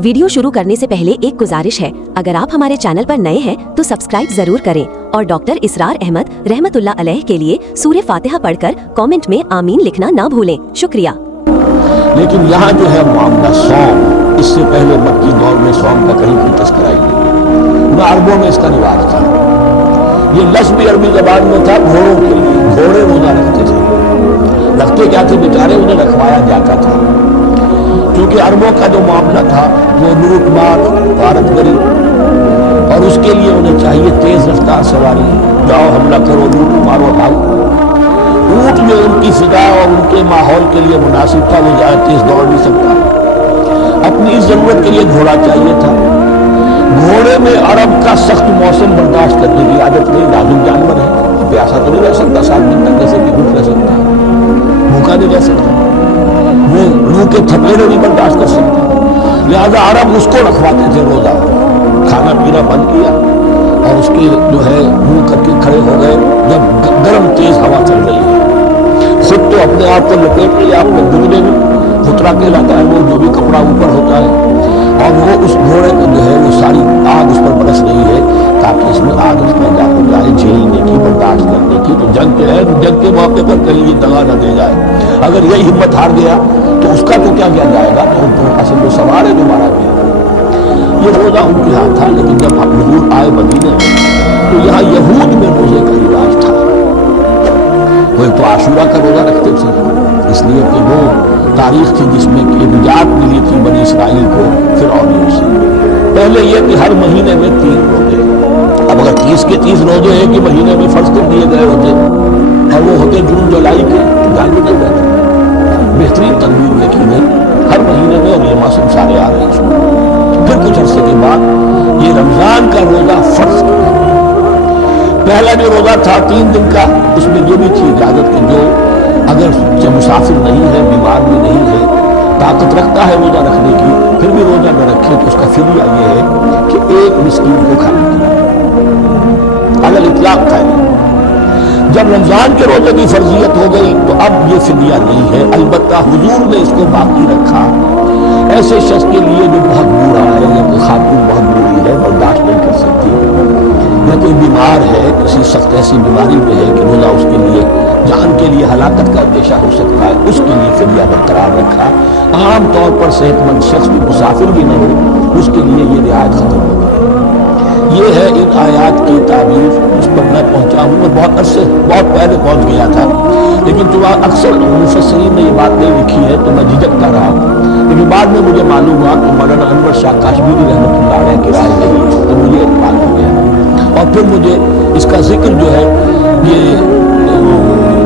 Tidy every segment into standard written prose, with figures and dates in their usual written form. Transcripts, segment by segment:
Video शुरू करने से पहले एक गुजारिश है, अगर आप हमारे चैनल पर नए हैं तो सब्सक्राइब जरूर करें और डॉक्टर इसरार अहमद रहमतुल्लाह अलैह के लिए सूरह फातिहा पढ़कर कमेंट में आमीन लिखना ना भूलें। शुक्रिया। लेकिन यहाँ जो है मामला सौम, इससे पहले मक्की दौर में सौम का कहीं कोई तस्करा ही नहीं, न अरबों में इसका रिवाज था। ये लफ्ज़ भी अरबी ज़बान में था घोड़ों के लिए, घोड़े रोजा रखते थे। रखते क्या थे बेचारे, उन्हें रखवाया जाता था, क्योंकि अरबों का जो मामला था वो लूट मार भारतगरी, और उसके लिए उन्हें चाहिए तेज रफ्तार सवारी, जाओ हमला करो, लूट मारो, भागो। ऊँट जो उनकी फिजा और उनके माहौल के लिए मुनासिब था वो ज़्यादा तेज दौड़ नहीं सकता, अपनी इस ज़रूरत के लिए घोड़ा चाहिए था। घोड़े में अरब का सख्त मौसम बर्दाश्त करने की आदत नहीं, नाजुक जानवर है, प्यासा तो नहीं रह सकता 7 दिन तक, जैसे कि भूख रह सकता है, भूखा नहीं रह सकता, वो लू के थपेड़े नहीं बर्दाश्त कर सकता। लिहाजा अरब उसको रखवाते थे रोजा, खाना पीना बंद किया और उसके जो है मुंह करके खड़े हो गए जब गर्म तेज हवा चल रही है। खुद तो अपने आप को लपेट लिया अपने दुगने में, खुतरा कहलाता है वो जो भी कपड़ा ऊपर होता है, और वो उस घोड़े को जो है वो सारी आग उस पर बरस रही है ताकि इसमें आदत पैदा हो जाए झेलने की, बर्दाश्त करने की। तो जंग के है, जंग के मौके पर कहीं ये दगा न दे जाए, अगर यही हिम्मत हार गया तो उसका तो क्या किया जाएगा, तो असल में सवार है जो मारा गया। ये रोजा उनके यहाँ था, लेकिन जब हम हुजूर आए मदीने में तो यहाँ यहूद में रोजे का रिवाज था। वो तो आशूरा का रोजा रखते थे, इसलिए कि वो तारीख थी जिसमें कि निजात मिली थी बनी इसराइल को फिरौनियों से। पहले ये कि हर महीने में 3 रोजे, अब अगर 30 के 30 रोजे एक ही महीने में फर्ज कर दिए गए होते और वो होते जून जुलाई के, तो जान नहीं जाते। बेहतरीन तदबीर देखी गई हर महीने में, और ये मौसम सारे आ रहे हैं। फिर कुछ अर्से के बाद ये रमजान का रोजा फर्ज किया। पहला जो रोजा था 3 दिन का, उसमें ये भी थी इजाजत कि जो अगर जब मुसाफिर नहीं है, बीमार भी नहीं है, ताकत रखता है रोजा रखने की, फिर भी रोजा न रखे तो उसका फिदिया ये है कि एक मिस्कीन को खाना चाहिए, अलग इतलाक था। जब रमजान के रोजे की फर्जियत हो गई तो अब ये फिदिया नहीं है, अलबत्ता हुजूर ने इसको बाकी रखा ऐसे शख्स के लिए जो बहुत बुरा है, या कोई खातून बहुत बुरी है, बर्दाश्त नहीं कर सकती, या कोई बीमार है, किसी सख्त ऐसी बीमारी में है कि रोजा उसके लिए जान के लिए हलाकत का अंदेशा हो सकता है, उसके लिए फिदिया बरकरार रखा। आम तौर पर सेहतमंद शख्स भी, मुसाफिर भी न हो, उसके लिए ये रियायत खत्म हो गई। ये है इन आयात की ताबीर, उस पर मैं पहुंचा हूँ, मैं बहुत पहले पहुंच गया था, लेकिन जो अक्सर मुफस्सिरीन ने ये बात नहीं लिखी है तो मैं झिझकता रहा, लेकिन बाद में मुझे मालूम हुआ कि मौलाना अनवर शाह काश्मीरी रहमतुल्लाह अलैह की राय नहीं, तो मुझे मालूम हो गया। और फिर मुझे इसका जिक्र जो है ये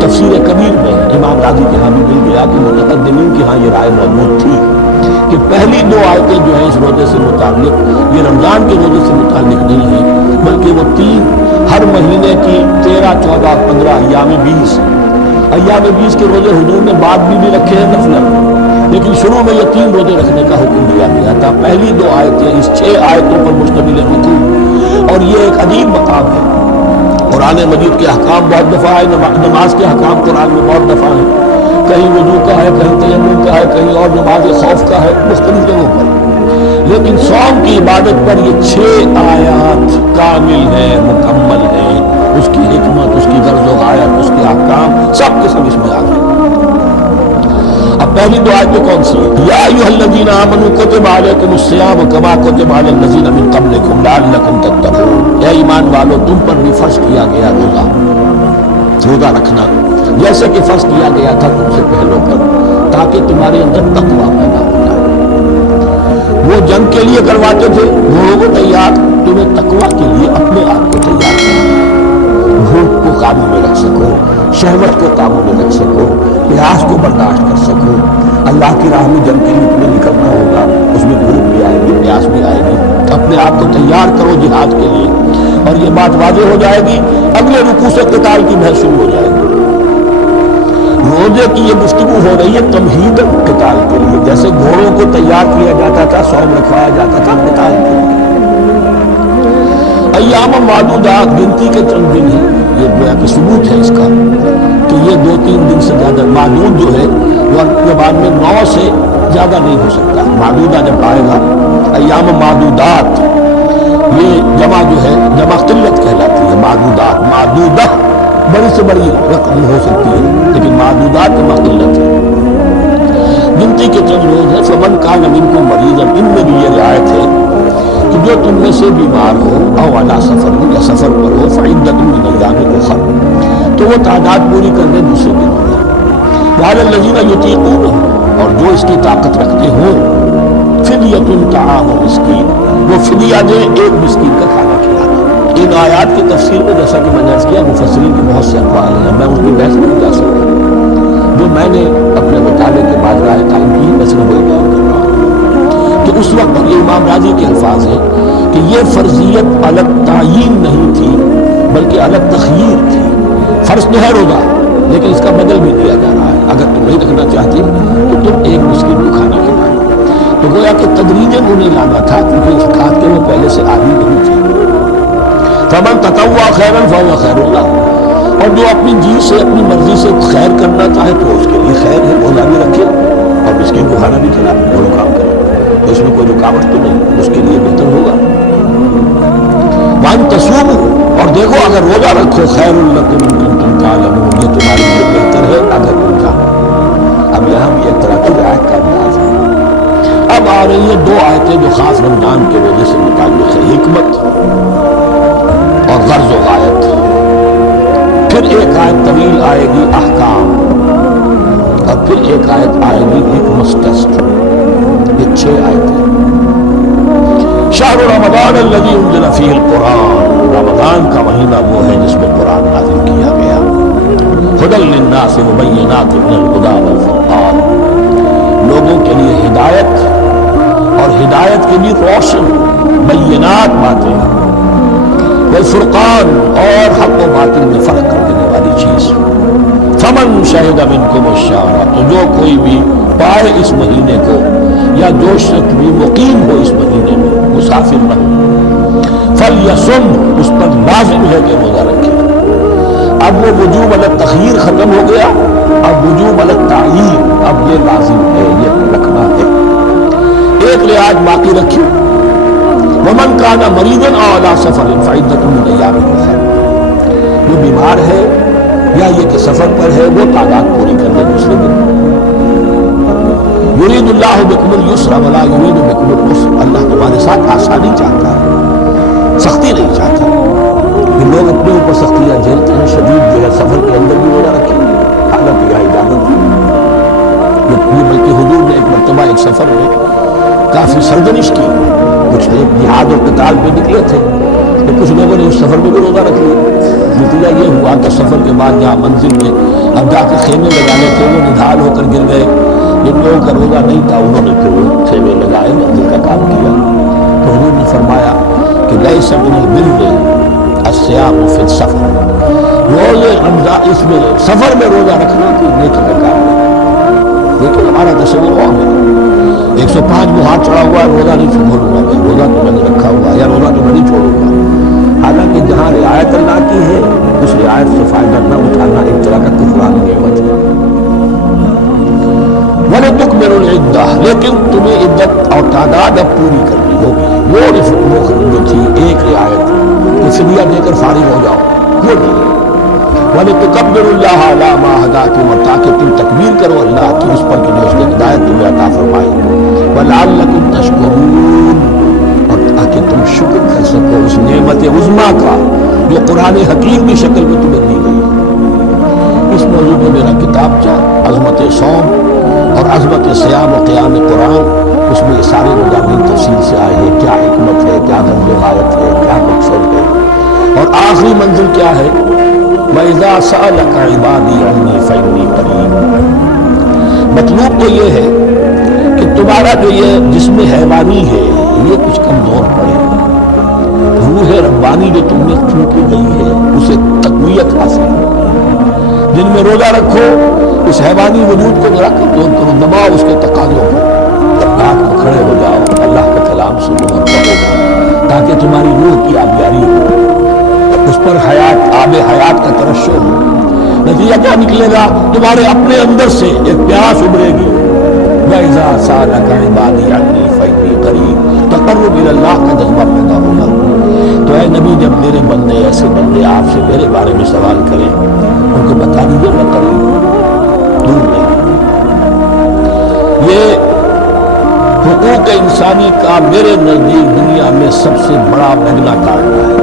तफसीर कबीर में इमाम राजी के यहाँ भी मिल गया कि मुतक़द्दिमीन के यहाँ ये राय मौजूद थी कि पहली 2 आयतें जो है इस रोजे से मुताल्लिक, ये रमज़ान के रोजे से मुताल्लिक नहीं है, बल्कि वो 3 हर महीने की 13, 14 और 15 अय्याम 20 के रोजे हुजूर ने बाद भी रखे हैं नफल, लेकिन शुरू में ये 3 रोजे रखने का हुक्म दिया गया था। पहली 2 आयतें इस 6 आयतों पर मुश्तमिल रुकू, और ये एक अजीब मकाम है। कुरान मजीद के अहकाम बहुत दफ़ा है, नमाज के अहकाम कुरान में बहुत दफ़ा है, कहीं वुजू का है, कहीं तयम्मुम का है, कहीं और नमाज खौफ का है, मुख्तलिफ जगहों पर। लेकिन सौम की इबादत पर ये 6 आयात कामिल है, मुकम्मल है, उसकी हिकमत, उसकी गर्ज़ व गायत, उसके अहकाम सब के सब इसमें आ गए। अब पहली 2 आयतें कौन सी है? या अय्युहल्लज़ीना आमनू कुतिबा अलैकुमुस्सियाम कमा कुतिबा अलल्लज़ीना मिन क़ब्लिकुम लअल्लकुम तत्तक़ून। ऐ ईमान वालो, तुम पर भी फर्ज किया गया रोजा रखना, जैसे कि फर्ज किया गया था तुमसे पहलों पर, ताकि तुम्हारे अंदर तक़वा पैदा हो जाए। वो जंग के लिए करवाते थे घोड़ों को तैयार, तुम्हें तक़वा के लिए अपने आप को तैयार करो, भूख को काबू में रख सको, शहवत को काबू में रख सको, प्यास को बर्दाश्त कर सको। अल्लाह की राह में जंग के लिए तुम्हें निकलना होगा, उसमें भूख भी आएगी, प्यास भी आएगी, अपने आप को तैयार करो जिहाद के लिए। और ये बात वाज़ेह हो जाएगी, अगले रुकू से क़िताल की बहस शुरू हो जाएगी। रोजे की ये गुफ्तगू हो रही है तमहीदन क़िताल के लिए, जैसे घोड़ों को तैयार किया जाता था, सौम रखवाया जाता था क़िताल के लिए। अय्याम मादूदात, गिनती के चंद दिन हैं, ये गोया कि सबूत है इसका कि ये 2-3 दिन से ज़्यादा मादूद जो है वो बाद में 9 से ज़्यादा नहीं हो सकता। मादूदा जब आएगा ایام معدودات، یہ جمع جو ہے جمع قلت کہلاتی ہے، معدودات، معدودہ بڑی سے بڑی رقم ہو سکتی ہے لیکن معدودات جمع قلت ہے، گنتی کے چند روز ہیں۔ فمن کان منکم مریضا، ان میں بھی یہ رعایت ہے کہ جو تم میں سے بیمار ہو او علی سفر ہو یا سفر پر ہو فعدۃ من ایام اخر، تو وہ تعداد پوری کر دے دوسرے دنوں میں۔ وعلی الذین یطیقونہ، اور جو اس کی طاقت رکھتے ہوں، فدیۃ طعام مسکین، وہ فدیہ دے ایک مسکین کا کھانا کھلانا۔ ان آیات کی تفسیر میں جیسا کہ میں نے عرض کیا مفسرین کی بہت سے اقوال ہیں، میں اس کی بحث نہیں جا سکتا، جو میں نے اپنے مطالعے کے بعد رائے قائم کی میں صرف وہی بیان کر رہا ہوں کہ اس وقت یہ امام راضی کے الفاظ ہیں کہ یہ فرضیت الگ تعیین نہیں تھی بلکہ الگ تخییر تھی۔ فرض تو ہے روزہ لیکن اس کا بدل بھی دیا جا رہا ہے، اگر تم نہیں رکھنا چاہتے تو تم ایک مسکین کو کھانا کھلانا، تو گویا کہ تدریجاً انہیں لانا تھا کیونکہ اس بات کے وہ پہلے سے عادی نہیں تھے۔ فمن تطوع خیرا فهو خیر اللہ، اور جو اپنی جی سے اپنی مرضی سے خیر کرنا چاہے تو اس کے لیے خیر ہے، روزہ بھی رکھے اور مسکین کو کھانا بھی کھلائے، دونوں کام کرے، اس میں کوئی رکاوٹ تو نہیں، اس کے لیے بہتر ہوگا۔ وان تصوموا، اور دیکھو اگر روزہ رکھو خیر لکم ان کنتم تعلمون، یہ تمہارے لیے بہتر ہے اگر تم جانو۔ اب یہاں بھی ایک طرح کی رعایت کا انداز ہے۔ اب آ رہی ہیں دو آیتیں جو خاص رمضان کے وجہ سے متعلق ہے، حکمت اور غرض و غایت۔ پھر ایک آیت طویل آئے گی احکام، اور پھر ایک آیت آئے گی لٹمس ٹیسٹ۔ یہ 6 آیتیں۔ شہر رمضان الذی انزل فیہ القرآن، رمضان کا مہینہ وہ ہے جس میں قرآن نازل کیا گیا۔ ھدی للناس مبینات من الھدی والفرقان، لوگوں کے لیے ہدایت اور ہدایت کے لیے روشن بینات باتیں، والفرقان اور حق و باطل میں فرق کر دینے والی چیز۔ فمن شہد منکم الشہر، تو جو کوئی بھی پائے اس مہینے کو یا جو شخص بھی مقیم ہو اس مہینے میں، مسافر نہ ہو، فلیصم، اس پر لازم ہے کہ روزہ رکھے۔ اب وہ وجوب علی التخییر ختم ہو گیا، اب وجوب علی التعیین، اب یہ لازم ہے، یہ رکھنا ہے۔ ایک رعایت باقی رکھی، ومن کان مریضا او علی سفر فعدۃ من ایام اخر، جو بیمار ہے یا یہ کہ سفر پر ہے وہ تعداد پوری کر لے دوسرے دن۔ یرید اللہ بکم الیسر ولا یرید بکم العسر، اللہ تمہارے ساتھ آسانی چاہتا ہے، سختی نہیں چاہتا۔ کہ لوگ اپنے اوپر سختیاں جھیلتے ہیں، شدید جو ہے سفر کے اندر بھی روزہ رکھیں، حالانکہ یہاں اجازت ہے۔ یہ بلکہ حضور نے ایک مرتبہ ایک سفر میں کافی سرزنش کی، کچھ ایک جہاد اور قتال پہ نکلے تھے تو کچھ لوگوں نے اس سفر میں بھی روزہ رکھ لیا۔ نتیجہ یہ ہوا کہ سفر کے بعد جہاں منزل میں اب جا کے خیمے لگانے تھے وہ نڈھال ہو کر گر گئے، جن لوگوں کا روزہ نہیں تھا انہوں نے پھر وہ خیمے لگائے، منزل کا کام کیا۔ تو حضور نے فرمایا کہ لیس من البر الصیام فی السفر، روزے رمضان اس میں سفر میں روزہ رکھنا کوئی نیکی کا کام نہیں، لیکن ہمارا تصور اور ہے 105 میں ہاتھ چڑھا ہوا ہے، روزہ نہیں چھوڑوں گا میں، روزہ تو میں نے رکھا ہوا یا روزہ تو میں نہیں چھوڑوں گا۔ حالانکہ جہاں رعایت اللہ کی ہے اس رعایت سے فائدہ نہ اٹھانا ایک طرح کا کفران نعمت ہے۔ وَلَتُكْمِلُوا الْعِدَّةَ، لیکن تمہیں عدت اور تعداد اب پوری کرنی ہوگی۔ وہ جو تھی ایک رعایت کہ فدیہ دے کر فارغ ہو جاؤ، وہ نہیں۔ وَلِتُكَبِّرُوا اللَّهَ عَلَىٰ مَا هَدَاكُمْ، اور تاکہ تم تکبیر کرو اللہ کی اس پر کہ جو اس نے ہدایت تمہیں عطا فرمائی۔ وَلَعَلَّكُمْ تَشْكُرُونَ، اور تاکہ تم شکر کر سکو اس نعمت عظمیٰ کا جو قرآن حکیم کی شکل میں تمہیں دی گئی۔ اس موضوع میں میرا کتابچہ عظمت صوم اور عظمت صیام و قیام قرآن، اس میں یہ سارے مضامین تفصیل سے آئے ہیں، کیا حکمت ہے، کیا غرض و غایت ہے، کیا مقصد ہے، اور آخری منزل کیا ہے، وَإِذَا سَأَلَكَ عِبَادِي عَنِّي فَإِنِّي قَرِيبٌ۔ مطلوب تو یہ ہے کہ تمہارا جو یہ جسم حیوانی ہے یہ کچھ کمزور پڑے، روح ربانی جو تم میں چونکی گئی ہے اسے تقویت حاصل ہے۔ جن میں روزہ رکھو اس حیوانی وجود کو ذرا کنٹرول کرو، دباؤ اس کے تقاضوں کو، رات کو کھڑے ہو جاؤ، اللہ کا کلام سنو اور پڑھو تاکہ تمہاری روح کی آبیاری ہو، اس پر حیات آب حیات کا ترشح ہو۔ نتیجہ کیا نکلے گا، تمہارے اپنے اندر سے ایک پیاس ابھرے گی۔ وَإِذَا سَأَلَكَ عِبَادِي عَنِّي فَإِنِّي قَرِيبٌ۔ तक़र्रुब इल्लाह का जज्बा पैदा होगा। तो ऐ नबी, जब मेरे बंदे, ऐसे बंदे आपसे मेरे बारे में सवाल करें, उनको बता दीजिए मैं करीब हूं, दूर नहीं। ये हुकूक इंसानी का मेरे नजदीक दुनिया में सबसे बड़ा मैग्ना कार्टा है।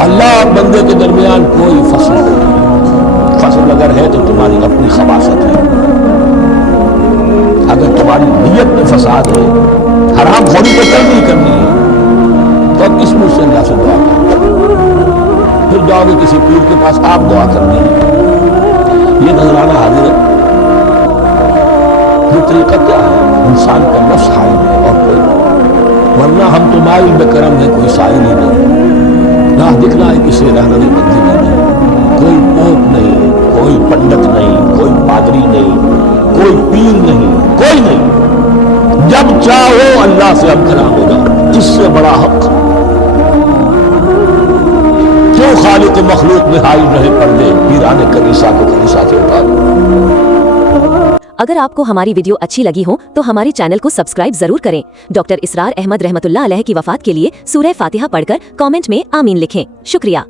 अल्लाह और बंदे के दरमियान कोई फसल नहीं है। फसल अगर है तो तुम्हारी अपनी खबासत है। अगर तुम्हारी नीयत में फसाद है, हराम खोरी तो करनी करनी है, तो अब किस मुझ से अल्लाह से दुआ करो? फिर जाओगे किसी पीर के पास, आप दुआ करनी है। ये नजराना हाजिर है। ये तरीका क्या है? इंसान का नफ्स हाइल है और कोई, वरना हम तो माइल बेकरम है, कोई साइल ही नहीं, राह दिखना है किसी रहनुमाई मंजिल ही नहीं, कोई पोप नहीं, कोई पंडित नहीं, कोई पादरी नहीं, कोई पीर नहीं, कोई नहीं। जब चाहो अल्लाह से अब कलाम होगा। इससे बड़ा हक क्यों खालिक मखलूक में हाइल रहे पर्दे, पीराने कलीसा को कलीसा से उतारो। अगर आपको हमारी वीडियो अच्छी लगी हो तो हमारे चैनल को सब्सक्राइब जरूर करें। डॉक्टर इसरार अहमद रहमतुल्लाह अलैह की वफात के लिए सूरह फातिहा पढ़कर कमेंट में आमीन लिखें। शुक्रिया।